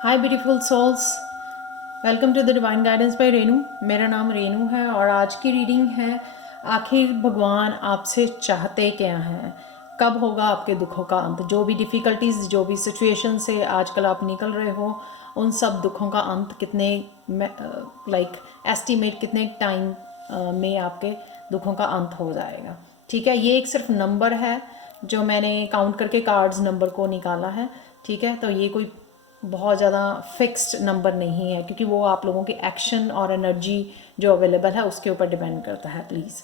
Hi beautiful souls, welcome to the divine guidance by Renu. मेरा नाम रेनू है और आज की रीडिंग है आखिर भगवान आपसे चाहते क्या हैं, कब होगा आपके दुखों का अंत। जो भी डिफ़िकल्टीज़, जो भी सिचुएशन से आजकल आप निकल रहे हो, उन सब दुखों का अंत कितने एस्टिमेट कितने टाइम में आपके दुखों का अंत हो जाएगा। ठीक है, ये एक सिर्फ नंबर है जो मैंने काउंट करके कार्ड्स नंबर को निकाला है। ठीक है, तो ये कोई बहुत ज़्यादा फिक्स्ड नंबर नहीं है क्योंकि वो आप लोगों के एक्शन और एनर्जी जो अवेलेबल है उसके ऊपर डिपेंड करता है। प्लीज़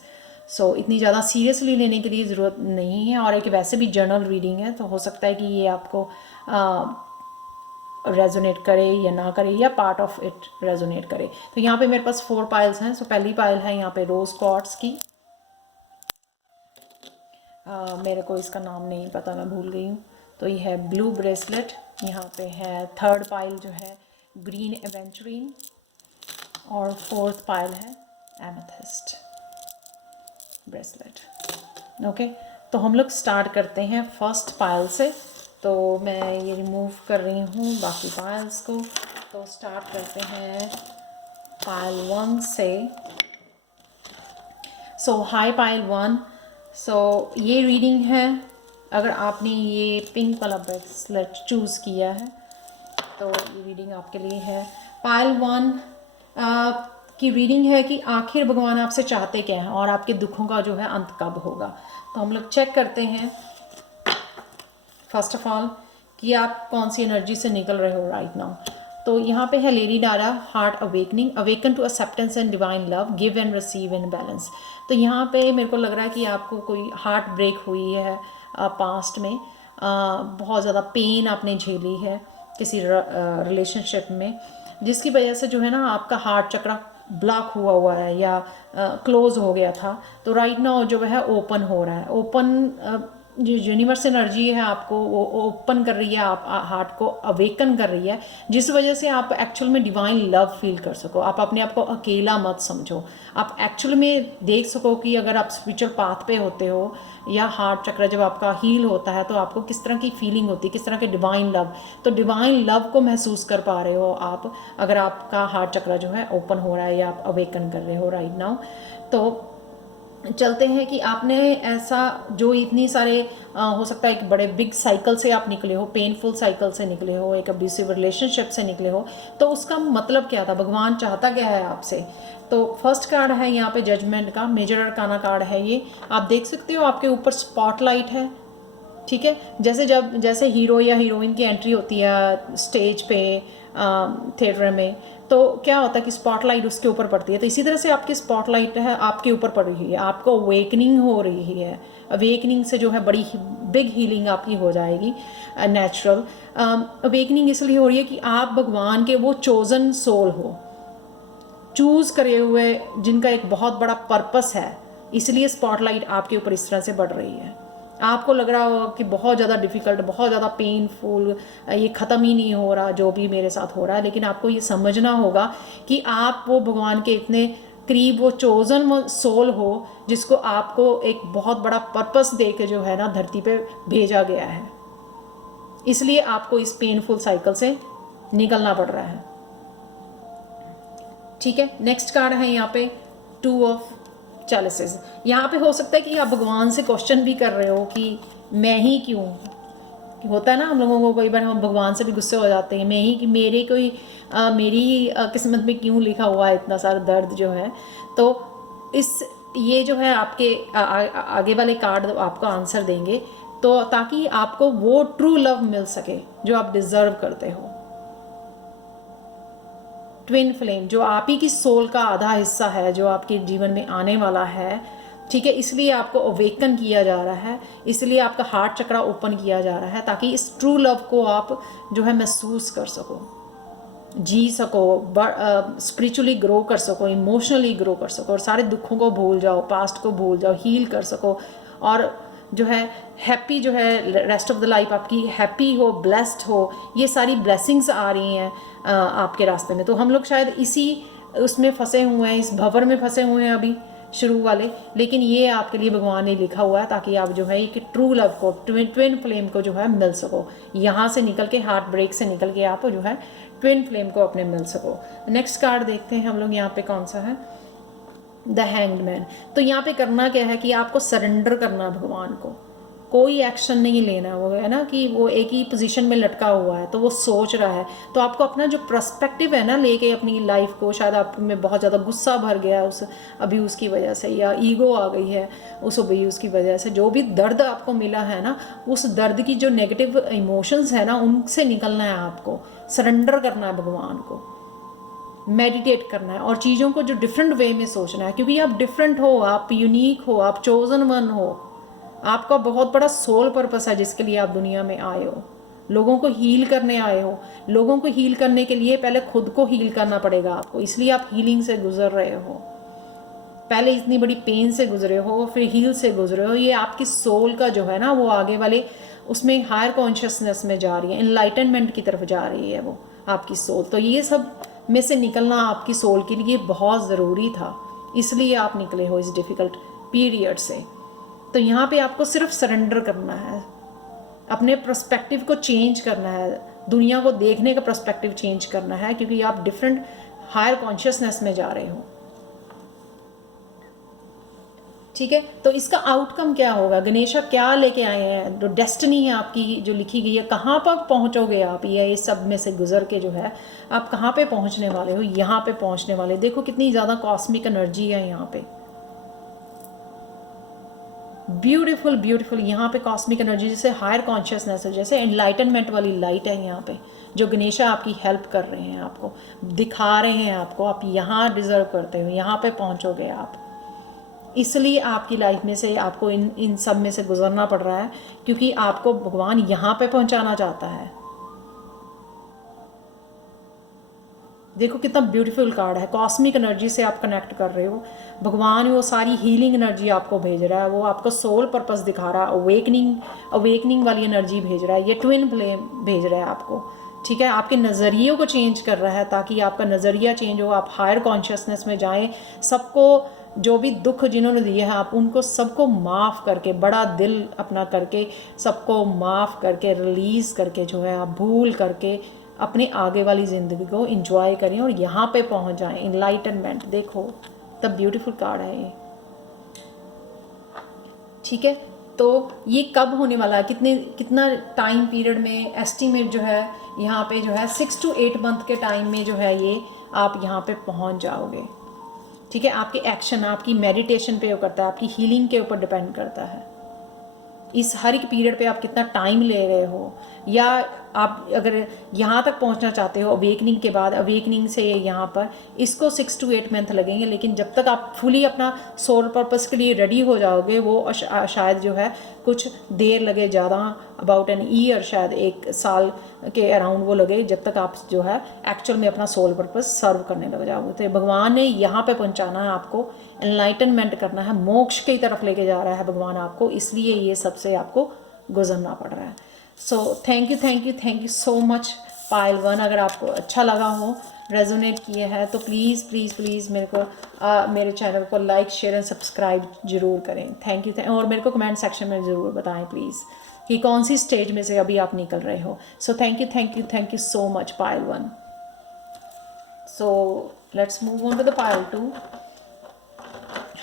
इतनी ज़्यादा सीरियसली लेने की ज़रूरत नहीं है। और एक वैसे भी जर्नल रीडिंग है, तो हो सकता है कि ये आपको रेजोनेट करे या ना करे, या पार्ट ऑफ इट रेजोनेट करे। तो यहाँ पे मेरे पास 4 पाइल्स हैं। पहली पाइल है यहाँ पे रोज़ क्वार्ट्स की। मेरे को इसका नाम नहीं पता, मैं भूल गई हूँ। तो ये है ब्लू ब्रेसलेट। यहाँ पे है थर्ड पाइल जो है ग्रीन एवेंचुरीन, और फोर्थ पाइल है एमेथिस्ट ब्रेसलेट। ओके, तो हम लोग स्टार्ट करते हैं फर्स्ट पाइल से। तो मैं ये रिमूव कर रही हूँ बाकी पाइल्स को। तो स्टार्ट करते हैं पाइल 1 से। High pile 1। ये रीडिंग है, अगर आपने ये पिंक वाला ब्रेसलेट चूज़ किया है तो ये रीडिंग आपके लिए है। पाइल 1 की रीडिंग है कि आखिर भगवान आपसे चाहते क्या हैं और आपके दुखों का जो है अंत कब होगा। तो हम लोग चेक करते हैं फर्स्ट ऑफ ऑल कि आप कौन सी एनर्जी से निकल रहे हो राइट नाउ। तो यहाँ पे है lady Dara, heart awakening, awaken to acceptance and divine love, give and receive in balance. तो यहाँ पे मेरे को लग रहा है कि आपको कोई हार्ट ब्रेक हुई है पास्ट में, बहुत ज़्यादा पेन आपने झेली है किसी रिलेशनशिप में, जिसकी वजह से जो है ना आपका हार्ट चक्र ब्लॉक हुआ है या क्लोज हो गया था। तो राइट नाउ जो है ओपन हो रहा है। ओपन जो यूनिवर्स एनर्जी है आपको वो ओपन कर रही है, आप हार्ट को अवेकन कर रही है, जिस वजह से आप एक्चुअल में डिवाइन लव फील कर सको। आप अपने आप को अकेला मत समझो, आप एक्चुअल में देख सको कि अगर आप स्पिरिचुअल पाथ पे होते हो या हार्ट चक्र जब आपका हील होता है तो आपको किस तरह की फीलिंग होती है, किस तरह के डिवाइन लव। तो डिवाइन लव को महसूस कर पा रहे हो आप अगर आपका हार्ट चक्र जो है ओपन हो रहा है या आप अवेकन कर रहे हो राइट नाउ। तो चलते हैं कि आपने ऐसा जो इतनी सारे हो सकता है एक बड़े बिग साइकिल से आप निकले हो, पेनफुल साइकिल से निकले हो, एक अब्यूसिव रिलेशनशिप से निकले हो। तो उसका मतलब क्या था, भगवान चाहता क्या है आपसे। तो फर्स्ट कार्ड है यहाँ पे जजमेंट का, मेजर अरकाना कार्ड है ये। आप देख सकते हो आपके ऊपर स्पॉटलाइट है। ठीक है, जैसे हीरो या हीरोइन की एंट्री होती है स्टेज पे थिएटर में, तो क्या होता है कि स्पॉटलाइट उसके ऊपर पड़ती है। तो इसी तरह से आपकी स्पॉटलाइट है आपके ऊपर पड़ रही है, आपको अवेकनिंग हो रही है। अवेकनिंग से जो है बड़ी बिग हीलिंग आपकी हो जाएगी नेचुरल। अवेकनिंग इसलिए हो रही है कि आप भगवान के वो चोजन सोल हो, चूज़ करे हुए, जिनका एक बहुत बड़ा पर्पस है। इसलिए स्पॉटलाइट आपके ऊपर इस तरह से बढ़ रही है। आपको लग रहा होगा कि बहुत ज़्यादा डिफ़िकल्ट, बहुत ज़्यादा पेनफुल, ये ख़त्म ही नहीं हो रहा जो भी मेरे साथ हो रहा है। लेकिन आपको ये समझना होगा कि आप वो भगवान के इतने करीब, वो चोजन सोल हो जिसको आपको एक बहुत बड़ा पर्पस दे के जो है ना धरती पे भेजा गया है। इसलिए आपको इस पेनफुल साइकिल से निकलना पड़ रहा है। ठीक है, नेक्स्ट कार्ड है यहाँ पे 2 ऑफ चैलिसेस। यहाँ पे हो सकता है कि आप भगवान से क्वेश्चन भी कर रहे हो कि मैं ही क्यों। होता है ना हम लोगों को, कई बार हम भगवान से भी गुस्से हो जाते हैं, मैं ही कि मेरी किस्मत में क्यों लिखा हुआ है इतना सारा दर्द जो है। तो ये जो है आपके आगे वाले कार्ड आपको आंसर देंगे, तो ताकि आपको वो ट्रू लव मिल सके जो आप डिज़र्व करते हो। ट्विन फ्लेम जो आप ही की सोल का आधा हिस्सा है, जो आपके जीवन में आने वाला है। ठीक है, इसलिए आपको अवेकन किया जा रहा है, इसलिए आपका हार्ट चक्र ओपन किया जा रहा है, ताकि इस ट्रू लव को आप जो है महसूस कर सको, जी सको, स्पिरिचुअली ग्रो कर सको, इमोशनली ग्रो कर सको, और सारे दुखों को भूल जाओ, पास्ट को भूल जाओ, हील कर सको, और जो है हैप्पी जो है रेस्ट ऑफ द लाइफ आपकी हैप्पी हो, ब्लेस्ड हो। ये सारी ब्लेसिंग्स आ रही हैं आपके रास्ते में। तो हम लोग शायद इसी उसमें फंसे हुए हैं, इस भंवर में फंसे हुए हैं अभी, शुरू वाले, लेकिन ये आपके लिए भगवान ने लिखा हुआ है ताकि आप जो है एक ट्रू लव को, ट्विन फ्लेम को जो है मिल सको। यहाँ से निकल के, हार्ट ब्रेक से निकल के आप जो है ट्विन फ्लेम को अपने मिल सको। नेक्स्ट कार्ड देखते हैं हम लोग यहाँ पे कौन सा है, द हैंग्ड मैन। तो यहाँ पे करना क्या है कि आपको सरेंडर करना है भगवान को, कोई एक्शन नहीं लेना। वो है ना कि वो एक ही पोजीशन में लटका हुआ है, तो वो सोच रहा है। तो आपको अपना जो पर्सपेक्टिव है ना लेके अपनी लाइफ को, शायद आप में बहुत ज़्यादा गुस्सा भर गया है उस अब्यूज़ की वजह से, या ईगो आ गई है उस अब्यूज़ की वजह से, जो भी दर्द आपको मिला है ना, उस दर्द की जो नेगेटिव इमोशंस है ना, उनसे निकलना है आपको, सरेंडर करना है भगवान को, मेडिटेट करना है और चीज़ों को जो डिफरेंट वे में सोचना है, क्योंकि आप डिफरेंट हो, आप यूनिक हो, आप चोजन वन हो। आपका बहुत बड़ा सोल पर्पस है जिसके लिए आप दुनिया में आए हो। लोगों को हील करने आए हो। लोगों को हील करने के लिए पहले खुद को हील करना पड़ेगा आपको, इसलिए आप हीलिंग से गुजर रहे हो। पहले इतनी बड़ी पेन से गुजरे हो, फिर हील से गुजरे हो। ये आपकी सोल का जो है ना, वो आगे वाले उसमें हायर कॉन्शियसनेस में जा रही है, इनलाइटनमेंट की तरफ जा रही है वो आपकी सोल। तो ये सब में से निकलना आपकी सोल के लिए बहुत ज़रूरी था, इसलिए आप निकले हो इस डिफ़िकल्ट पीरियड से। तो यहाँ पे आपको सिर्फ सरेंडर करना है, अपने पर्सपेक्टिव को चेंज करना है, दुनिया को देखने का पर्सपेक्टिव चेंज करना है, क्योंकि आप डिफरेंट हायर कॉन्शियसनेस में जा रहे हो। ठीक है, तो इसका आउटकम क्या होगा, गणेशा क्या लेके आए हैं, जो डेस्टिनी है आपकी जो लिखी गई है, कहाँ पर पहुँचोगे आप, ये सब में से गुजर के जो है आप कहाँ पे पहुँचने वाले हो, यहाँ पे पहुँचने वाले। देखो कितनी ज़्यादा कॉस्मिक एनर्जी है यहाँ पे, ब्यूटीफुल ब्यूटीफुल। यहाँ पे कॉस्मिक एनर्जी जैसे हायर कॉन्शियसनेस है, जैसे एनलाइटनमेंट वाली लाइट है यहाँ पे, जो गणेशा आपकी हेल्प कर रहे हैं, आपको दिखा रहे हैं, आपको आप यहाँ डिज़र्व करते हो, यहाँ पे पहुँचोगे आप। इसलिए आपकी लाइफ में से आपको इन सब में से गुजरना पड़ रहा है, क्योंकि आपको भगवान यहाँ पे पहुँचाना चाहता है। देखो कितना ब्यूटीफुल कार्ड है, कॉस्मिक एनर्जी से आप कनेक्ट कर रहे हो। भगवान वो सारी हीलिंग एनर्जी आपको भेज रहा है, वो आपको सोल पर्पस दिखा रहा है, अवेकनिंग वाली एनर्जी भेज रहा है, ये ट्विन फ्लेम भेज रहा है आपको। ठीक है, आपके नज़रियों को चेंज कर रहा है ताकि आपका नज़रिया चेंज हो, आप हायर कॉन्शियसनेस में जाएं। सबको जो भी दुख जिन्होंने दिए हैं, आप उनको सबको माफ़ करके, बड़ा दिल अपना करके, सबको माफ़ करके, रिलीज़ करके जो है आप भूल करके अपने आगे वाली ज़िंदगी को एंजॉय करें और यहाँ पे पहुँच जाएं। इनलाइटनमेंट, देखो तब ब्यूटीफुल कार्ड है ये। ठीक है, तो ये कब होने वाला है, कितना टाइम पीरियड में, एस्टिमेट जो है यहाँ पे जो है 6 to 8 मंथ के टाइम में जो है ये आप यहाँ पे पहुँच जाओगे। ठीक है, आपके एक्शन, आपकी मेडिटेशन पे करता है, आपकी हीलिंग के ऊपर डिपेंड करता है। इस हर एक पीरियड पे आप कितना टाइम ले रहे हो, या आप अगर यहाँ तक पहुँचना चाहते हो अवेकनिंग के बाद, अवेकनिंग से यहाँ पर इसको 6 to 8 मंथ लगेंगे, लेकिन जब तक आप फुली अपना सोल पर्पस के लिए रेडी हो जाओगे वो शायद जो है कुछ देर लगे, ज़्यादा अबाउट एन ईयर, शायद 1 साल के अराउंड वो लगे, जब तक आप जो है एक्चुअल में अपना सोल पर्पस सर्व करने लग जाओगे। तो भगवान ने यहाँ पे पहुँचाना है आपको, एनलाइटनमेंट करना है, मोक्ष की तरफ लेके जा रहा है भगवान आपको, इसलिए ये सबसे आपको गुजरना पड़ रहा है। So thank you so much Payal 1। अगर आपको अच्छा लगा हो, रेजोनेट किए हैं, तो प्लीज़ मेरे चैनल को लाइक, शेयर एंड सब्सक्राइब जरूर करें। Thank you. और मेरे को कमेंट सेक्शन में ज़रूर बताएं प्लीज़ कि कौन सी स्टेज में से अभी आप निकल रहे हो। So thank you so much Payal 1। So let's move on to the Payal 2।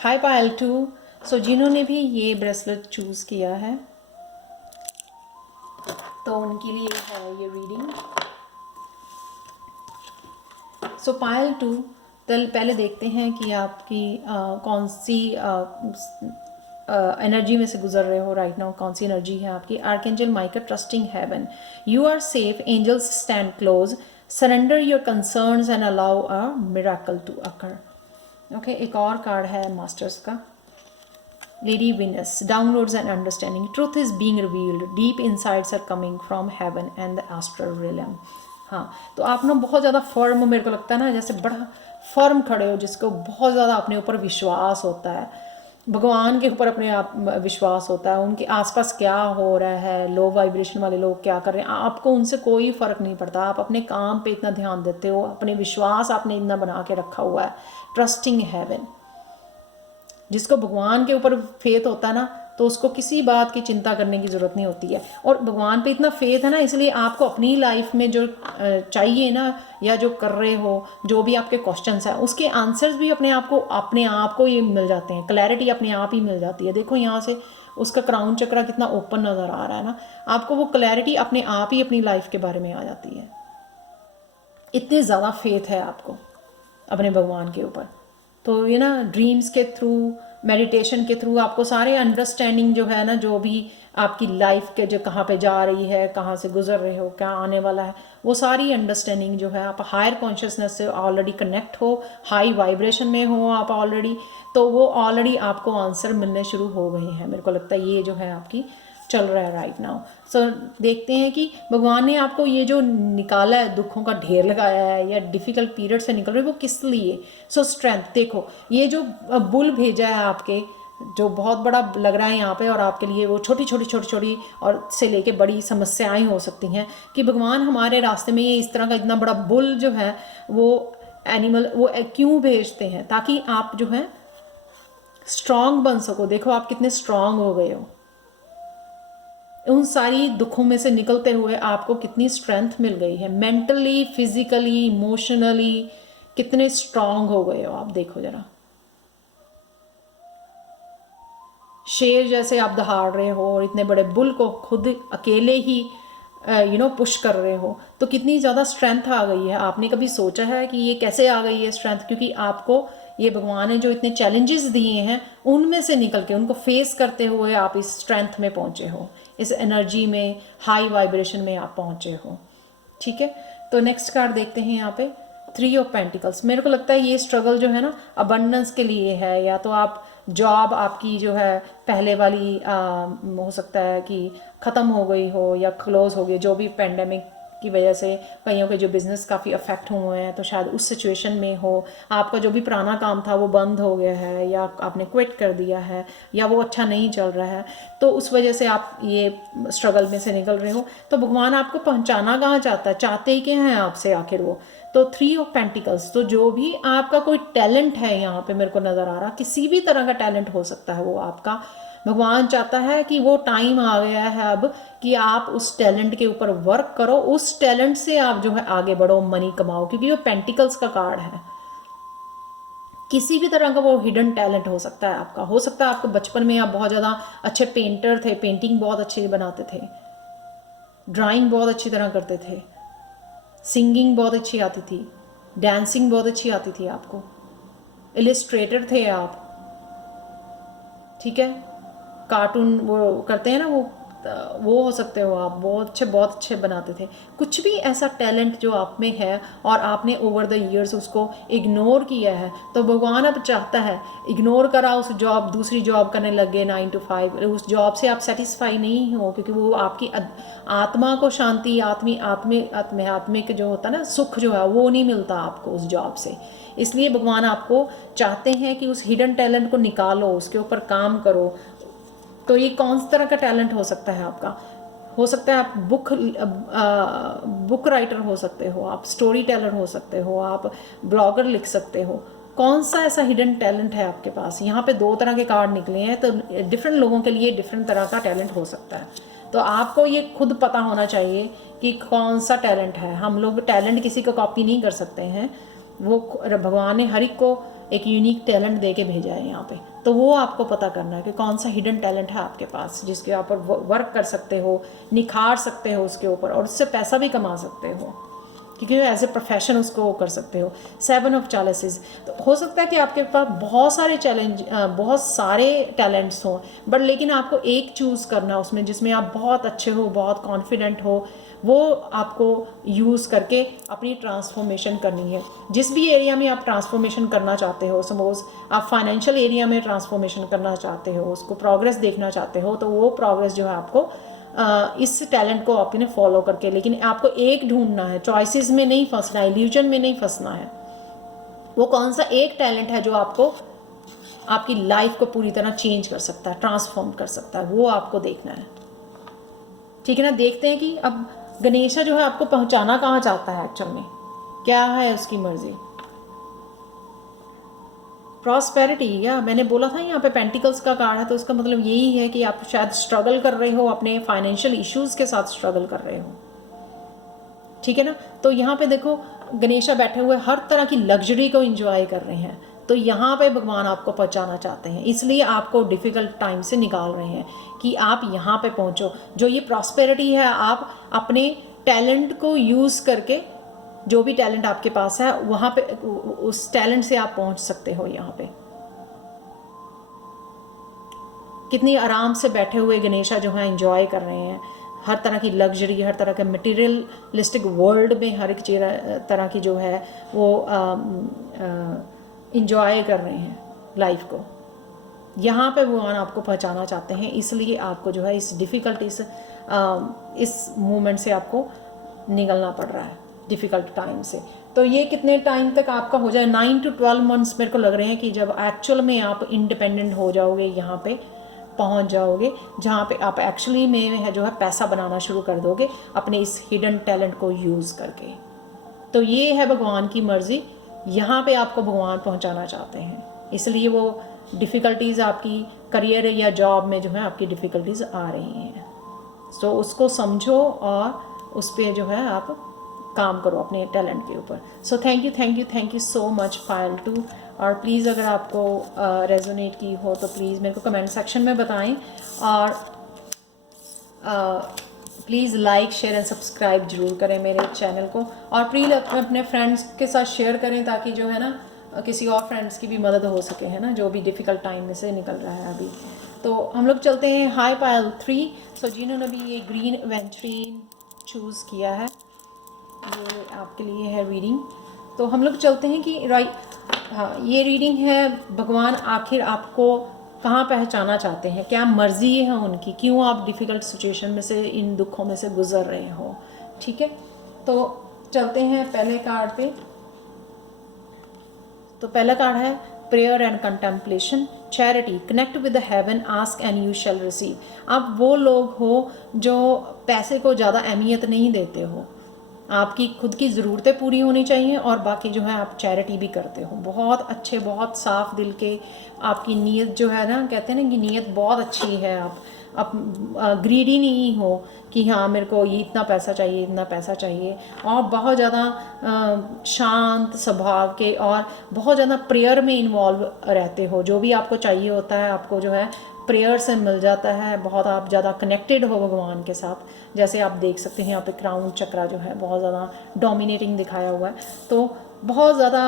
Hi Payal 2। So जिन्होंने भी ये ब्रेसलेट चूज़ किया है तो उनके लिए है ये रीडिंग। सो पायल 2, तो पहले देखते हैं कि आपकी कौन सी एनर्जी में से गुजर रहे हो राइट नाउ, कौन सी एनर्जी है आपकी। Archangel Michael, trusting heaven, you are safe, angels stand close, surrender your concerns and allow a miracle to occur. Okay, एक और कार्ड है मास्टर्स का, lady Venus, downloads and understanding, truth is being revealed, deep insights are coming from heaven and the astral realm. हाँ, तो आप ना बहुत ज़्यादा फर्म, मेरे को लगता है ना जैसे बड़ा फर्म खड़े हो, जिसको बहुत ज़्यादा अपने ऊपर विश्वास होता है, भगवान के ऊपर अपने आप विश्वास होता है, उनके आसपास क्या हो रहा है, लो वाइब्रेशन वाले लोग क्या कर रहे हैं, आपको उनसे कोई फ़र्क नहीं पड़ता। आप अपने काम पे इतना ध्यान देते हो, अपने विश्वास आपने इतना बना के रखा हुआ है। ट्रस्टिंग हेवन, जिसको भगवान के ऊपर फेथ होता है ना, तो उसको किसी बात की चिंता करने की ज़रूरत नहीं होती है। और भगवान पे इतना फेथ है ना, इसलिए आपको अपनी लाइफ में जो चाहिए ना, या जो कर रहे हो, जो भी आपके क्वेश्चंस हैं, उसके आंसर्स भी अपने आप को ये मिल जाते हैं, क्लैरिटी अपने आप ही मिल जाती है। देखो यहाँ से उसका क्राउन चक्रा कितना ओपन नज़र आ रहा है ना, आपको वो क्लैरिटी अपने आप ही अपनी लाइफ के बारे में आ जाती है। इतनी ज़्यादा फेथ है आपको अपने भगवान के ऊपर। तो ये ना ड्रीम्स के थ्रू, मेडिटेशन के थ्रू आपको सारे अंडरस्टैंडिंग जो है ना, जो भी आपकी लाइफ के जो कहाँ पे जा रही है, कहाँ से गुजर रहे हो, क्या आने वाला है, वो सारी अंडरस्टैंडिंग जो है, आप हायर कॉन्शियसनेस से ऑलरेडी कनेक्ट हो, हाई वाइब्रेशन में हो आप ऑलरेडी, तो वो ऑलरेडी आपको आंसर मिलने शुरू हो गए हैं। मेरे को लगता है ये जो है आपकी चल रहा है राइट नाउ। सो देखते हैं कि भगवान ने आपको ये जो निकाला है, दुखों का ढेर लगाया है या डिफ़िकल्ट पीरियड से निकल रहे वो किस लिए। सो स्ट्रेंथ, देखो ये जो बुल भेजा है आपके, जो बहुत बड़ा लग रहा है यहाँ पे, और आपके लिए वो छोटी छोटी और से लेके बड़ी समस्याएं हो सकती हैं, कि भगवान हमारे रास्ते में ये इस तरह का इतना बड़ा बुल जो है वो एनिमल वो क्यों भेजते हैं, ताकि आप जो है स्ट्रांग बन सको। देखो आप कितने स्ट्रांग हो गए हो, उन सारी दुखों में से निकलते हुए आपको कितनी स्ट्रेंथ मिल गई है, मेंटली, फिजिकली, इमोशनली कितने स्ट्रांग हो गए हो आप। देखो जरा, शेर जैसे आप दहाड़ रहे हो और इतने बड़े बुल को खुद अकेले ही पुश कर रहे हो, तो कितनी ज़्यादा स्ट्रेंथ आ गई है। आपने कभी सोचा है कि ये कैसे आ गई है स्ट्रेंथ? क्योंकि आपको ये भगवान ने जो इतने चैलेंजेस दिए हैं, उनमें से निकल के, उनको फेस करते हुए आप इस स्ट्रेंथ में पहुँचे हो, इस एनर्जी में, हाई वाइब्रेशन में आप पहुँचे हो। ठीक है, तो नेक्स्ट कार्ड देखते हैं यहाँ पे 3 ऑफ पेंटिकल्स। मेरे को लगता है ये स्ट्रगल जो है ना अबंडेंस के लिए है, या तो आप जॉब आपकी जो है पहले वाली हो सकता है कि ख़त्म हो गई हो या क्लोज़ हो गई, जो भी पेंडेमिक की वजह से कईयों के जो बिज़नेस काफ़ी अफेक्ट हुए हैं, तो शायद उस सिचुएशन में हो। आपका जो भी पुराना काम था वो बंद हो गया है, या आपने क्विट कर दिया है, या वो अच्छा नहीं चल रहा है, तो उस वजह से आप ये स्ट्रगल में से निकल रहे हो। तो भगवान आपको पहुंचाना कहाँ चाहता है, चाहते ही क्या हैं आपसे आखिर वो? तो 3 ऑफ पेंटिकल्स, तो जो भी आपका कोई टैलेंट है यहाँ पे मेरे को नज़र आ रहा, किसी भी तरह का टैलेंट हो सकता है वो आपका, भगवान चाहता है कि वो टाइम आ गया है अब कि आप उस टैलेंट के ऊपर वर्क करो, उस टैलेंट से आप जो है आगे बढ़ो, मनी कमाओ। क्योंकि वो पेंटिकल्स का कार्ड है, किसी भी तरह का वो हिडन टैलेंट हो सकता है आपका। हो सकता है आपको बचपन में आप बहुत ज़्यादा अच्छे पेंटर थे, पेंटिंग बहुत अच्छी बनाते थे, ड्राइंग बहुत अच्छी तरह करते थे, सिंगिंग बहुत अच्छी आती थी, डांसिंग बहुत अच्छी आती थी आपको, इलिस्ट्रेटर थे आप, ठीक है, कार्टून वो करते हैं ना, वो हो सकते हो आप, बहुत अच्छे बनाते थे। कुछ भी ऐसा टैलेंट जो आप में है और आपने ओवर द ईयर्स उसको इग्नोर किया है, तो भगवान अब चाहता है, इग्नोर करा, उस जॉब, दूसरी जॉब करने लगे 9 to 5, उस जॉब से आप सेटिस्फाई नहीं हो, क्योंकि वो आपकी आत्मा को शांति, आत्मिक जो होता है ना सुख जो है, वो नहीं मिलता आपको उस जॉब से। इसलिए भगवान आपको चाहते हैं कि उस हिडन टैलेंट को निकालो, उसके ऊपर काम करो। तो ये कौन सी तरह का टैलेंट हो सकता है आपका? हो सकता है आप बुक राइटर हो सकते हो, आप स्टोरी टेलर हो सकते हो, आप ब्लॉगर लिख सकते हो। कौन सा ऐसा हिडन टैलेंट है आपके पास? यहाँ पे 2 तरह के कार्ड निकले हैं, तो डिफरेंट लोगों के लिए डिफरेंट तरह का टैलेंट हो सकता है। तो आपको ये खुद पता होना चाहिए कि कौन सा टैलेंट है। हम लोग टैलेंट किसी को कॉपी नहीं कर सकते हैं, वो भगवान ने हर एक को एक यूनिक टैलेंट दे के भेजा है यहाँ पे। तो वो आपको पता करना है कि कौन सा हिडन टैलेंट है आपके पास, जिसके ऊपर वर्क कर सकते हो, निखार सकते हो उसके ऊपर, और उससे पैसा भी कमा सकते हो, क्योंकि एज ए प्रोफेशन उसको कर सकते हो। 7 ऑफ चैलेंजेस, तो हो सकता है कि आपके पास बहुत सारे टैलेंट्स हों, बट लेकिन आपको एक चूज़ करना उसमें, जिसमें आप बहुत अच्छे हो, बहुत कॉन्फिडेंट हो, वो आपको यूज़ करके अपनी ट्रांसफॉर्मेशन करनी है। जिस भी एरिया में आप ट्रांसफॉर्मेशन करना चाहते हो, सपोज आप फाइनेंशियल एरिया में ट्रांसफॉर्मेशन करना चाहते हो, उसको प्रोग्रेस देखना चाहते हो, तो वो प्रोग्रेस जो है आपको इस टैलेंट को आपने फॉलो करके, लेकिन आपको एक ढूंढना है, चॉइसेस में नहीं फंसना है, इल्यूजन में नहीं फंसना है। वो कौन सा एक टैलेंट है जो आपको आपकी लाइफ को पूरी तरह चेंज कर सकता है, ट्रांसफॉर्म कर सकता है, वो आपको देखना है। ठीक है ना? देखते हैं कि अब गणेशा जो है आपको पहुंचाना कहाँ चाहता है, एक्चुअल में क्या है उसकी मर्जी। प्रॉस्पेरिटी, या मैंने बोला था यहाँ पे पेंटिकल्स का कार्ड है, तो इसका मतलब यही है कि आप शायद स्ट्रगल कर रहे हो, अपने फाइनेंशियल इश्यूज़ के साथ स्ट्रगल कर रहे हो, ठीक है ना। तो यहाँ पे देखो गणेशा बैठे हुए हर तरह की लग्जरी को एंजॉय कर रहे हैं, तो यहाँ पे भगवान आपको पहुँचाना चाहते हैं, इसलिए आपको डिफ़िकल्ट टाइम से निकाल रहे हैं कि आप यहाँ पे पहुँचो। जो ये प्रॉस्पेरिटी है, आप अपने टैलेंट को यूज़ करके, जो भी टैलेंट आपके पास है वहाँ पे, उस टैलेंट से आप पहुँच सकते हो। यहाँ पे कितनी आराम से बैठे हुए गणेशा जो है एंजॉय कर रहे हैं, हर तरह की लग्जरी, हर तरह के मटेरियलिस्टिक वर्ल्ड में हर एक चीज़ तरह की जो है वो इंजॉय कर रहे हैं लाइफ को। यहाँ पे भगवान आपको पहचाना चाहते हैं, इसलिए आपको जो है इस डिफ़िकल्टी से, इस मूवमेंट से आपको निकलना पड़ रहा है, डिफ़िकल्ट टाइम से। तो ये कितने टाइम तक आपका हो जाए, 9 to 12 मंथ्स मेरे को लग रहे हैं कि जब एक्चुअल में आप इंडिपेंडेंट हो जाओगे, यहाँ पे पहुँच जाओगे जहाँ पे आप एक्चुअली में है जो है पैसा बनाना शुरू कर दोगे अपने इस हिडन टैलेंट को यूज़ करके। तो ये है भगवान की मर्ज़ी, यहाँ पे आपको भगवान पहुँचाना चाहते हैं, इसलिए वो डिफ़िकल्टीज़ आपकी करियर या जॉब में जो है आपकी डिफ़िकल्टीज़ आ रही हैं। सो उसको समझो और उस पर जो है आप काम करो अपने टैलेंट के ऊपर। सो thank you so much file 2। और प्लीज़ अगर आपको रेजोनेट की हो तो प्लीज़ मेरे को कमेंट सेक्शन में बताएं, और please like share and subscribe ज़रूर करें मेरे चैनल को, और प्लीज़ अपने फ्रेंड्स के साथ शेयर करें ताकि जो है ना किसी और फ्रेंड्स की भी मदद हो सके, है ना, जो भी डिफ़िकल्ट टाइम में से निकल रहा है अभी। तो हम लोग चलते हैं हाई पायल 3। सो जिन्होंने भी ये ग्रीन एवेंट्रीन चूज़ किया है, ये आपके लिए है रीडिंग। तो हम लोग चलते हैं कि हाँ, ये रीडिंग है भगवान आखिर आपको कहाँ पहचाना चाहते हैं, क्या मर्ज़ी है उनकी, क्यों आप डिफ़िकल्ट सिचुएशन में से, इन दुखों में से गुज़र रहे हो, ठीक है। तो चलते हैं पहले कार्ड पे। तो पहला कार्ड है prayer and contemplation, charity, connect with the haven, ask and you shall receive. आप वो लोग हो जो पैसे को ज़्यादा अहमियत नहीं देते हो, आपकी खुद की ज़रूरतें पूरी होनी चाहिए और बाकी जो है आप चैरिटी भी करते हो। बहुत अच्छे, बहुत साफ़ दिल के, आपकी नीयत जो है ना, कहते हैं ना कि नीयत बहुत अच्छी है। आप ग्रीडी नहीं हो कि हाँ मेरे को ये इतना पैसा चाहिए, इतना पैसा चाहिए, और बहुत ज़्यादा शांत स्वभाव के और बहुत ज़्यादा प्रेयर में इन्वॉल्व रहते हो। जो भी आपको चाहिए होता है आपको जो है प्रेयर से मिल जाता है। बहुत आप ज़्यादा कनेक्टेड हो भगवान के साथ। जैसे आप देख सकते हैं यहाँ पे क्राउन चक्रा जो है बहुत ज़्यादा डोमिनेटिंग दिखाया हुआ है। तो बहुत ज़्यादा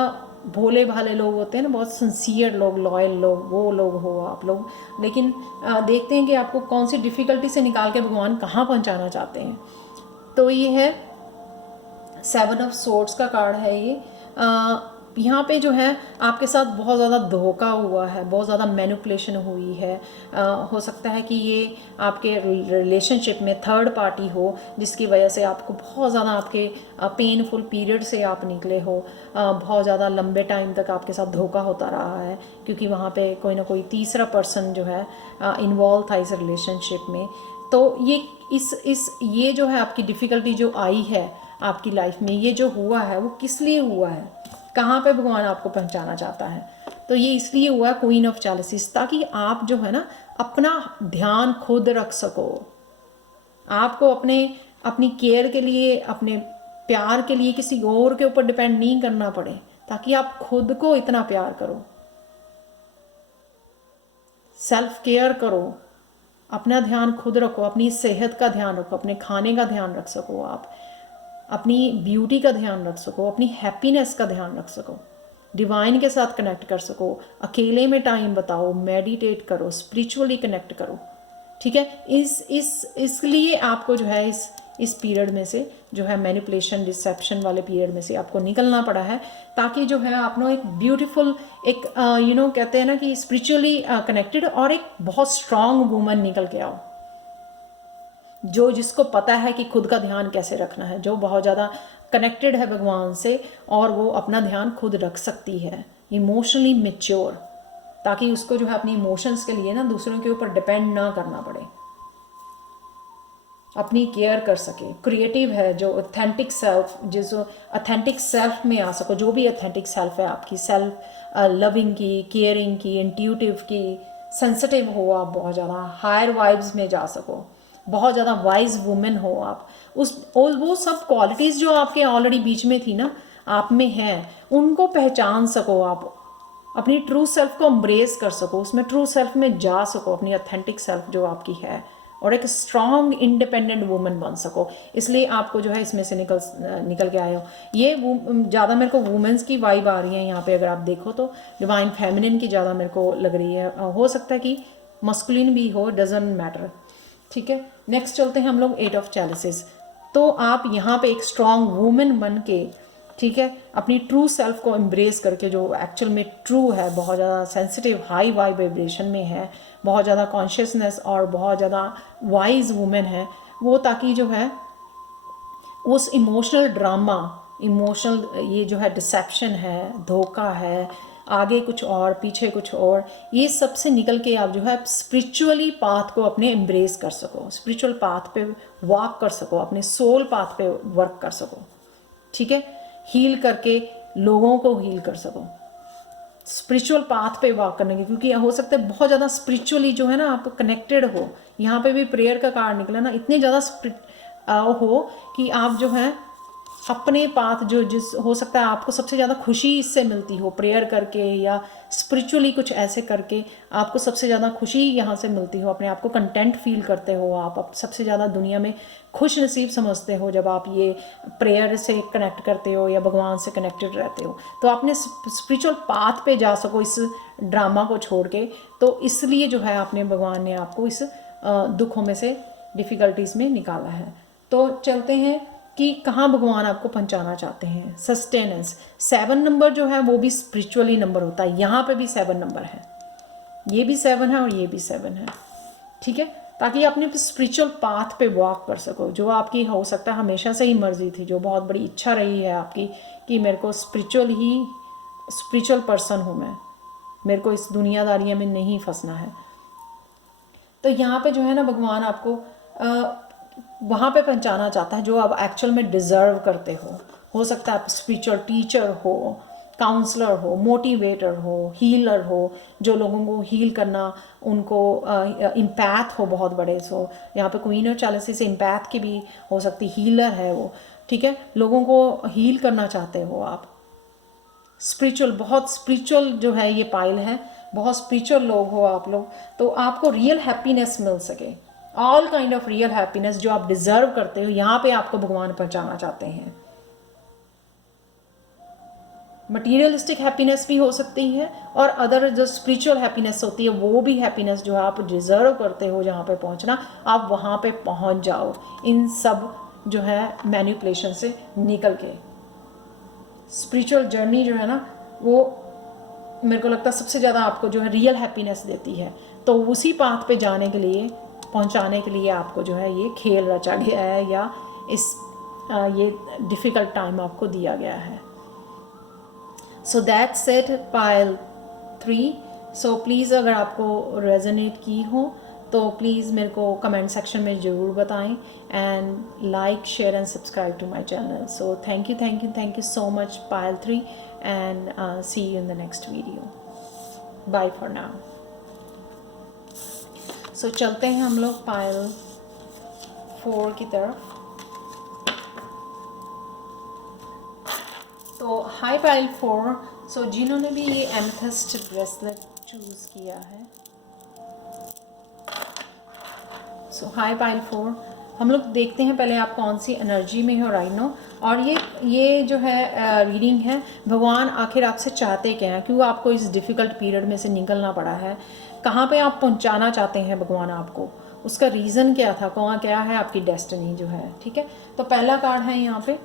भोले भाले लोग होते हैं ना, बहुत सिंसियर लोग, लॉयल लोग, वो लोग हो आप लोग। लेकिन देखते हैं कि आपको कौन सी डिफ़िकल्टी से निकाल के भगवान कहाँ पहुँचाना चाहते हैं। तो ये है 7 ऑफ सोर्ड्स का कार्ड है ये। यहाँ पे जो है आपके साथ बहुत ज़्यादा धोखा हुआ है, बहुत ज़्यादा मैनिपुलेशन हुई है। हो सकता है कि ये आपके रिलेशनशिप में थर्ड पार्टी हो जिसकी वजह से आपको बहुत ज़्यादा आपके पेनफुल पीरियड से आप निकले हो। बहुत ज़्यादा लंबे टाइम तक आपके साथ धोखा होता रहा है क्योंकि वहाँ पे कोई ना कोई तीसरा पर्सन जो है इन्वॉल्व था इस रिलेशनशिप में। तो ये जो है आपकी डिफ़िकल्टी जो आई है आपकी लाइफ में, ये जो हुआ है वो किस लिए हुआ है, कहाँ पे भगवान आपको पहुँचाना चाहता है। तो ये इसलिए हुआ है क्वीन ऑफ चैलिसेस, ताकि आप जो है ना अपना ध्यान खुद रख सको। आपको अपनी केयर के लिए, अपने प्यार के लिए किसी और के ऊपर डिपेंड नहीं करना पड़े, ताकि आप खुद को इतना प्यार करो, सेल्फ केयर करो, अपना ध्यान खुद रखो, अपनी सेहत का ध्यान रखो, अपने खाने का ध्यान रख सको, आप अपनी ब्यूटी का ध्यान रख सको, अपनी हैप्पीनेस का ध्यान रख सको, डिवाइन के साथ कनेक्ट कर सको, अकेले में टाइम बताओ, मेडिटेट करो, स्पिरिचुअली कनेक्ट करो, ठीक है। इसलिए आपको जो है इस पीरियड में से जो है मैनिपुलेशन, डिसेप्शन वाले पीरियड में से आपको निकलना पड़ा है, ताकि जो है आप लोग एक ब्यूटीफुल, एक कहते हैं ना कि स्पिरिचुअली कनेक्टेड और एक बहुत स्ट्रांग वूमन निकल के आओ, जो जिसको पता है कि खुद का ध्यान कैसे रखना है, जो बहुत ज़्यादा कनेक्टेड है भगवान से और वो अपना ध्यान खुद रख सकती है, इमोशनली मैच्योर, ताकि उसको जो है अपनी इमोशंस के लिए ना दूसरों के ऊपर डिपेंड ना करना पड़े। अपनी केयर कर सके, क्रिएटिव है, जो ऑथेंटिक सेल्फ, जिस ऑथेंटिक सेल्फ में आ सको, जो भी ऑथेंटिक सेल्फ है आपकी, सेल्फ लविंग की, केयरिंग की, इंट्यूटिव की, सेंसिटिव हो आप, बहुत ज़्यादा हायर वाइब्स में जा सको, बहुत ज़्यादा वाइज वुमेन हो आप, वो सब क्वालिटीज़ जो आपके ऑलरेडी बीच में थी ना, आप में हैं, उनको पहचान सको आप, अपनी ट्रू सेल्फ को एम्ब्रेस कर सको, उसमें ट्रू सेल्फ में जा सको, अपनी ऑथेंटिक सेल्फ जो आपकी है, और एक स्ट्रॉन्ग इंडिपेंडेंट वुमन बन सको। इसलिए आपको जो है इसमें से निकल के आए हो। ये ज़्यादा मेरे को वुमेंस की वाइब आ रही है यहाँ पे, अगर आप देखो तो डिवाइन फेमिनिन की ज़्यादा मेरे को लग रही है। हो सकता है कि मस्कुलिन भी हो, डजेंट मैटर। ठीक है, नेक्स्ट चलते हैं हम लोग 8 ऑफ चैलिसेस। तो आप यहाँ पे एक स्ट्रॉन्ग वुमेन बन के, ठीक है, अपनी ट्रू सेल्फ को एम्ब्रेस करके, जो एक्चुअल में ट्रू है, बहुत ज़्यादा सेंसिटिव हाई वाइब्रेशन में है, बहुत ज़्यादा कॉन्शियसनेस और बहुत ज़्यादा वाइज वुमेन है वो, ताकि जो है उस इमोशनल ड्रामा, इमोशनल ये जो है डिसेप्शन है, धोखा है, आगे कुछ और पीछे कुछ और, ये सब से निकल के आप जो है स्पिरिचुअली पाथ को अपने एम्ब्रेस कर सको, स्पिरिचुअल पाथ पे वॉक कर सको, अपने सोल पाथ पे वर्क कर सको। ठीक है, हील करके लोगों को हील कर सको, स्पिरिचुअल पाथ पे वॉक करने की, क्योंकि हो सकता है बहुत ज़्यादा स्पिरिचुअली जो है ना आप कनेक्टेड हो। यहाँ पे भी प्रेयर का कार्ड निकला ना, इतने ज़्यादा हो कि आप जो है अपने पाथ जो जिस हो सकता है आपको सबसे ज़्यादा खुशी इससे मिलती हो, प्रेयर करके या स्पिरिचुअली कुछ ऐसे करके आपको सबसे ज़्यादा खुशी यहाँ से मिलती हो, अपने आप को कंटेंट फील करते हो आप सबसे ज़्यादा दुनिया में खुश नसीब समझते हो जब आप ये प्रेयर से कनेक्ट करते हो या भगवान से कनेक्टेड रहते हो। तो आपने स्पिरिचुअल पाथ पे जा सको इस ड्रामा को छोड़ के, तो इसलिए जो है आपने भगवान ने आपको इस दुखों में से, डिफ़िकल्टीज़ में निकाला है। तो चलते हैं कि कहाँ भगवान आपको पहुँचाना चाहते हैं। सस्टेनेंस 7 नंबर जो है वो भी स्पिरिचुअली नंबर होता है, यहाँ पे भी 7 नंबर है, ये भी 7 है और ये भी 7 है। ठीक है, ताकि अपने स्पिरिचुअल पाथ पे वॉक कर सको, जो आपकी हो सकता है हमेशा से ही मर्जी थी, जो बहुत बड़ी इच्छा रही है आपकी कि मेरे को स्पिरिचुअल पर्सन हूँ मैं, मेरे को इस दुनियादारियाँ में नहीं फंसना है। तो यहाँ पे जो है ना भगवान आपको वहाँ पे पहुँचाना चाहता है जो आप एक्चुअल में डिज़र्व करते हो सकता है आप स्पिरिचुअल टीचर हो, काउंसलर हो, मोटिवेटर हो, हीलर हो, जो लोगों को हील करना, उनको इम्पैथ हो बहुत बड़े। सो यहाँ पे क्वीन ऑफ चैलिसेस से इम्पैथ की भी हो सकती, हीलर है वो। ठीक है, लोगों को हील करना चाहते हो आप, स्पिरिचुअल, बहुत स्पिरिचुअल जो है ये पाइल है, बहुत स्पिरिचुअल लोग हो आप लोग, तो आपको रियल हैप्पीनेस मिल सके, all kind of real happiness जो आप डिजर्व करते हो, यहाँ पे आपको भगवान पहुँचाना चाहते हैं। मटीरियलिस्टिक हैप्पीनेस भी हो सकती है और अदर जो स्पिरिचुअल हैप्पीनेस होती है वो भी हैप्पीनेस जो आप डिज़र्व करते हो, जहाँ पे पहुँचना, आप वहाँ पे पहुँच जाओ इन सब जो है मैनिपुलेशन से निकल के। स्पिरिचुअल जर्नी जो है ना वो मेरे को लगता है सबसे ज़्यादा आपको जो है रियल हैप्पीनेस देती है। तो उसी पाथ पे जाने के लिए, पहुँचाने के लिए आपको जो है ये खेल रचा गया है, या ये डिफ़िकल्ट टाइम आपको दिया गया है। So that's it pile 3। So please अगर आपको रेजोनेट की हो तो प्लीज़ मेरे को कमेंट सेक्शन में ज़रूर बताएं, and like, share and subscribe to my channel. So thank you so much Payal 3, and see you in the next video. Bye for now. So चलते हैं हम लोग पाइल 4 की तरफ। तो हाई पाइल 4, सो जिन्होंने भी ये एमेथिस्ट ब्रेसलेट चूज़ किया है, सो हाई पाइल 4, हम लोग देखते हैं पहले आप कौन सी एनर्जी में हो राइट नाउ। और ये जो है रीडिंग है, भगवान आखिर आपसे चाहते क्या हैं, क्यों आपको इस डिफ़िकल्ट पीरियड में से निकलना पड़ा है, कहाँ पे आप पहुँचाना चाहते हैं भगवान आपको, उसका रीज़न क्या था, कहाँ क्या है आपकी डेस्टिनी जो है। ठीक है, तो पहला कार्ड है यहाँ पे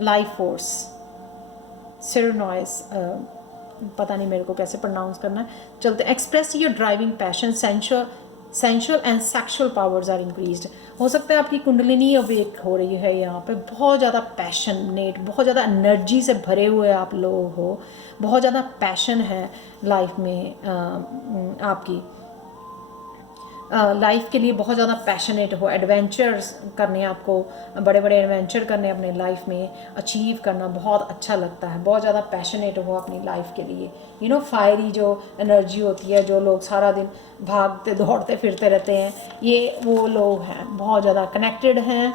लाइफ फोर्स, सिरनॉइस, पता नहीं मेरे को कैसे प्रोनाउंस करना है। चलते, express your driving passion, sensual and sexual powers are increased. हो सकता है आपकी कुंडलिनी अवेक हो रही है, यहाँ पे बहुत ज़्यादा पैशनेट, बहुत ज़्यादा एनर्जी से भरे हुए आप लोग हो, बहुत ज़्यादा पैशन है लाइफ में आपकी। लाइफ के लिए बहुत ज़्यादा पैशनेट हो, एडवेंचर्स करने, आपको बड़े बड़े एडवेंचर करने अपने लाइफ में अचीव करना बहुत अच्छा लगता है, बहुत ज़्यादा पैशनेट हो अपनी लाइफ के लिए, यू नो फायरी जो एनर्जी होती है, जो लोग सारा दिन भागते दौड़ते फिरते रहते हैं, ये वो लोग हैं, बहुत ज़्यादा कनेक्टेड हैं,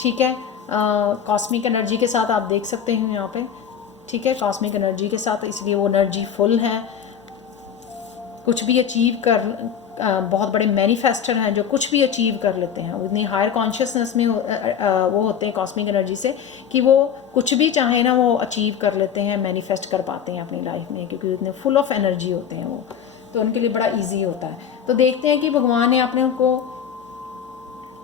ठीक है। कॉस्मिक एनर्जी के साथ आप देख सकते हैं यहाँ पे, ठीक है, कॉस्मिक एनर्जी के साथ, इसलिए वो एनर्जी फुल है, कुछ भी अचीव कर बहुत बड़े मैनिफेस्टर हैं जो कुछ भी अचीव कर लेते हैं, उतनी हायर कॉन्शियसनेस में वो होते हैं कॉस्मिक एनर्जी से कि वो कुछ भी चाहे ना वो अचीव कर लेते हैं, मैनिफेस्ट कर पाते हैं अपनी लाइफ में, क्योंकि उतने फुल ऑफ एनर्जी होते हैं वो, तो उनके लिए बड़ा इजी होता है। तो देखते हैं कि भगवान ने अपने उनको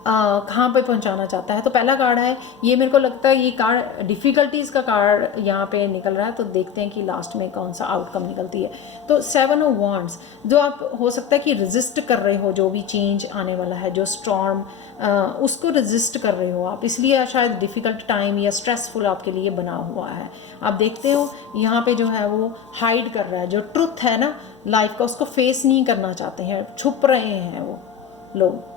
कहाँ पे पहुँचाना चाहता है। तो पहला कार्ड है, ये मेरे को लगता है ये कार्ड डिफ़िकल्टीज़ का कार्ड यहाँ पे निकल रहा है, तो देखते हैं कि लास्ट में कौन सा आउटकम निकलती है। तो 7 ऑफ वांड्स, जो आप हो सकता है कि रेजिस्ट कर रहे हो, जो भी चेंज आने वाला है, जो स्टॉर्म, उसको रेजिस्ट कर रहे हो आप, इसलिए शायद डिफ़िकल्ट टाइम या स्ट्रेसफुल आपके लिए बना हुआ है। आप देखते हो यहाँ पे जो है वो हाइड कर रहा है, जो ट्रुथ है ना लाइफ का, उसको फेस नहीं करना चाहते हैं, छुप रहे हैं वो लोग,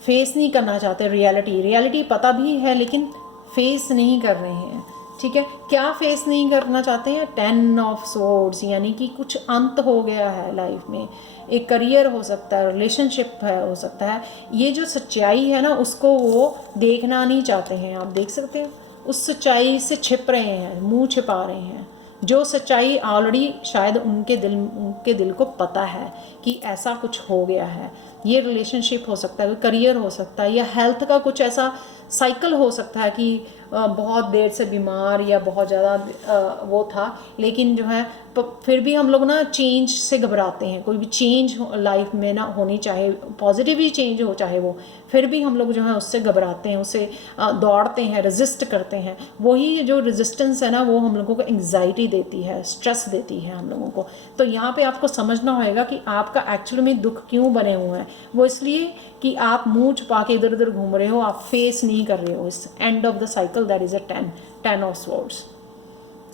फेस नहीं करना चाहते रियलिटी पता भी है लेकिन फेस नहीं कर रहे हैं, ठीक है। क्या फेस नहीं करना चाहते हैं? 10 ऑफ सोर्ड्स, यानी कि कुछ अंत हो गया है लाइफ में, एक करियर हो सकता है, रिलेशनशिप है, हो सकता है, ये जो सच्चाई है ना उसको वो देखना नहीं चाहते हैं। आप देख सकते हैं उस सच्चाई से छिप रहे हैं, मुंह छिपा रहे हैं, जो सच्चाई ऑलरेडी शायद उनके दिल को पता है कि ऐसा कुछ हो गया है। ये रिलेशनशिप हो सकता है, करियर हो सकता है, या हेल्थ का कुछ ऐसा साइकिल हो सकता है कि बहुत देर से बीमार या बहुत ज़्यादा वो था, लेकिन जो है फिर भी हम लोग ना चेंज से घबराते हैं। कोई भी चेंज लाइफ में ना होनी चाहे, पॉजिटिव ही चेंज हो चाहे वो, फिर भी हम लोग जो है उससे घबराते हैं, उससे दौड़ते हैं, रेजिस्ट करते हैं। वही जो रेजिस्टेंस है ना वो हम लोगों को एंग्जाइटी देती है, स्ट्रेस देती है हम लोगों को। तो यहाँ पे आपको समझना होगा कि आपका एक्चुअली में दुख क्यों बने हुए हैं। वो इसलिए कि आप मुंह छुपा के इधर उधर घूम रहे हो, आप फेस नहीं कर रहे हो इस end of the cycle, that is a 10 of swords.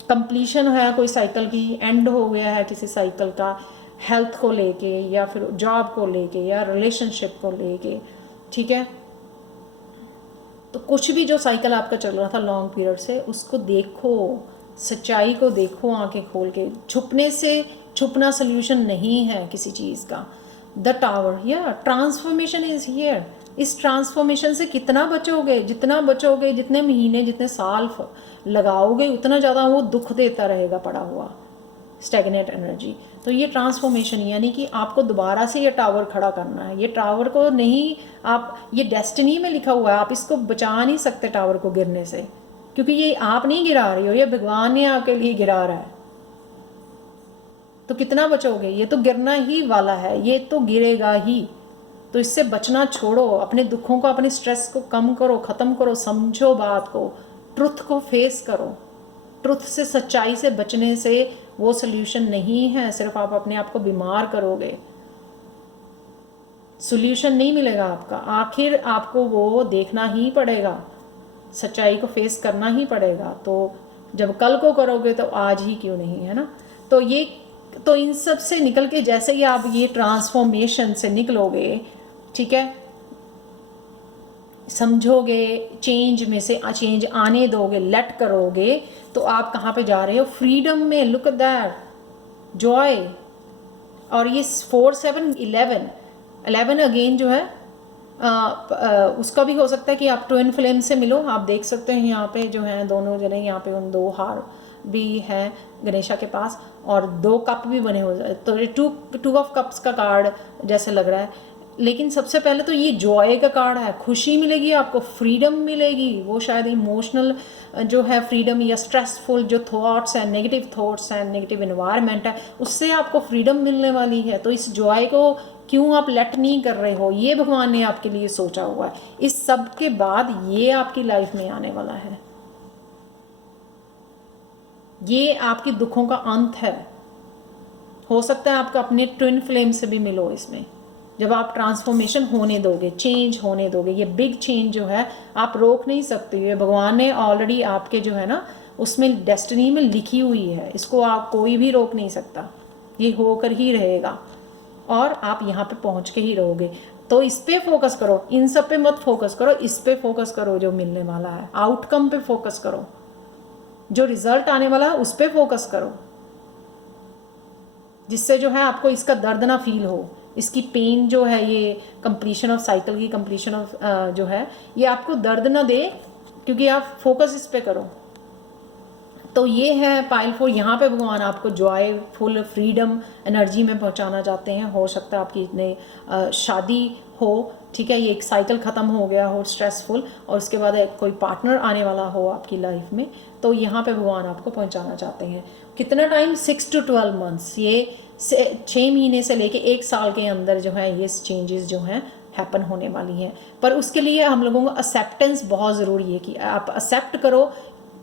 Completion है कोई साइकिल की, एंड हो गया है किसी साइकिल का, हेल्थ को लेके या फिर जॉब को लेके या रिलेशनशिप को लेके, ठीक है। तो कुछ भी जो साइकिल आपका चल रहा था लॉन्ग पीरियड से, उसको देखो, सच्चाई को देखो आंखें खोल के। छुपने से छुपना सोल्यूशन नहीं है किसी चीज़ का। द टावर, या ट्रांसफॉर्मेशन इज़ हियर। इस ट्रांसफॉर्मेशन से कितना बचोगे, जितना बचोगे, जितने महीने जितने साल लगाओगे, उतना ज़्यादा वो दुख देता रहेगा पड़ा हुआ स्टैग्नेट एनर्जी। तो ये ट्रांसफॉर्मेशन यानी कि आपको दोबारा से ये टावर खड़ा करना है। ये टावर को नहीं, आप, ये डेस्टिनी में लिखा हुआ है, आप इसको बचा नहीं सकते टावर को गिरने से, क्योंकि ये आप नहीं गिरा रही हो, ये भगवान ने आपके लिए गिरा रहा है। तो कितना बचोगे? ये तो गिरना ही वाला है, ये तो गिरेगा ही। तो इससे बचना छोड़ो, अपने दुखों को, अपने स्ट्रेस को कम करो, ख़त्म करो, समझो बात को, ट्रुथ को फेस करो। ट्रुथ से, सच्चाई से बचने से वो सोल्यूशन नहीं है, सिर्फ आप अपने आप को बीमार करोगे, सोल्यूशन नहीं मिलेगा आपका। आखिर आपको वो देखना ही पड़ेगा, सच्चाई को फेस करना ही पड़ेगा। तो जब कल को करोगे तो आज ही क्यों नहीं, है ना। तो इन सब से निकल के जैसे ही आप ये ट्रांसफॉर्मेशन से निकलोगे, ठीक है, समझोगे, चेंज में से चेंज आने दोगे, लेट करोगे, तो आप कहाँ पे जा रहे हो? फ्रीडम में। Look at that, Joy. और ये 4 7 11 अगेन जो है उसका भी हो सकता है कि आप ट्विन फ्लेम से मिलो। आप देख सकते हैं यहाँ पे जो है दोनों जने, यहाँ पे उन 2 हार भी हैं गणेशा के पास, और 2 कप भी बने हुए, तो ये 2 ऑफ कप्स का कार्ड जैसे लग रहा है। लेकिन सबसे पहले तो ये जॉय का कार्ड है, खुशी मिलेगी आपको, फ्रीडम मिलेगी। वो शायद इमोशनल जो है फ्रीडम, या स्ट्रेसफुल जो थॉट्स हैं, नेगेटिव थॉट्स हैं, नेगेटिव एनवायरनमेंट है, उससे आपको फ्रीडम मिलने वाली है। तो इस जॉय को क्यों आप लेट नहीं कर रहे हो? ये भगवान ने आपके लिए सोचा हुआ है। इस सब के बाद ये आपकी लाइफ में आने वाला है, ये आपके दुखों का अंत है। हो सकता है आपको अपने ट्विन फ्लेम से भी मिलो इसमें, जब आप ट्रांसफॉर्मेशन होने दोगे, चेंज होने दोगे। ये बिग चेंज जो है आप रोक नहीं सकते, ये भगवान ने ऑलरेडी आपके जो है ना उसमें डेस्टिनी में लिखी हुई है, इसको आप कोई भी रोक नहीं सकता, ये होकर ही रहेगा। और आप यहाँ पे पहुँच के ही रहोगे। तो इस पे फोकस करो, इन सब पे मत फोकस करो, इस पे फोकस करो जो मिलने वाला है, आउटकम पे फोकस करो, जो रिजल्ट आने वाला है उस पे फोकस करो, जिससे जो है आपको इसका दर्द ना फील हो, इसकी पेन जो है, ये कंप्लीशन ऑफ साइकिल की कंप्लीशन ऑफ जो है, ये आपको दर्द ना दे, क्योंकि आप फोकस इस पे करो। तो ये है पाइल 4। यहाँ पे भगवान आपको जॉयफुल फ्रीडम एनर्जी में पहुँचाना चाहते हैं। हो सकता है आपकी इतने शादी हो, ठीक है, ये एक साइकिल ख़त्म हो गया हो स्ट्रेसफुल, और उसके बाद एक कोई पार्टनर आने वाला हो आपकी लाइफ में, तो यहाँ पे भगवान आपको पहुँचाना चाहते हैं। कितना टाइम? 6 to 12 मंथ्स, ये 6 महीने से लेके 1 साल के अंदर जो है ये चेंजेस जो हैं हैपन होने वाली हैं। पर उसके लिए हम लोगों को एक्सेप्टेंस बहुत ज़रूरी है कि आप एक्सेप्ट करो,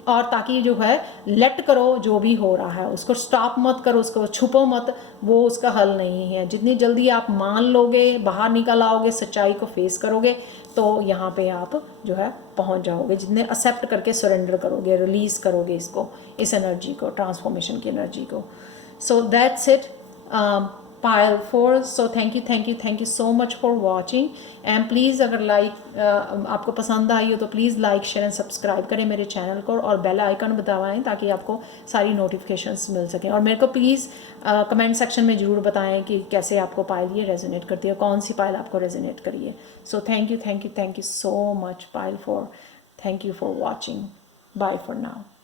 और ताकि जो है लेट करो जो भी हो रहा है, उसको स्टॉप मत करो, उसको छुपो मत, वो उसका हल नहीं है। जितनी जल्दी आप मान लोगे, बाहर निकल आओगे, सच्चाई को फेस करोगे, तो यहाँ पे आप जो है पहुँच जाओगे। जितने एक्सेप्ट करके सरेंडर करोगे, रिलीज़ करोगे इसको, इस एनर्जी को, ट्रांसफॉर्मेशन की एनर्जी को। So that's it pile 4। so thank you so much for watching, and please अगर आपको पसंद आई हो तो please like share and subscribe करें मेरे चैनल को, और बेल आइकन दबाएं ताकि आपको सारी नोटिफिकेशंस मिल सकें। और मेरे को प्लीज़ कमेंट सेक्शन में ज़रूर बताएं कि कैसे आपको पाइल ये रेजोनेट करती है, कौन सी पाइल आपको रेजोनेट करी है। So thank you so much pile 4। Thank you for watching. Bye for now.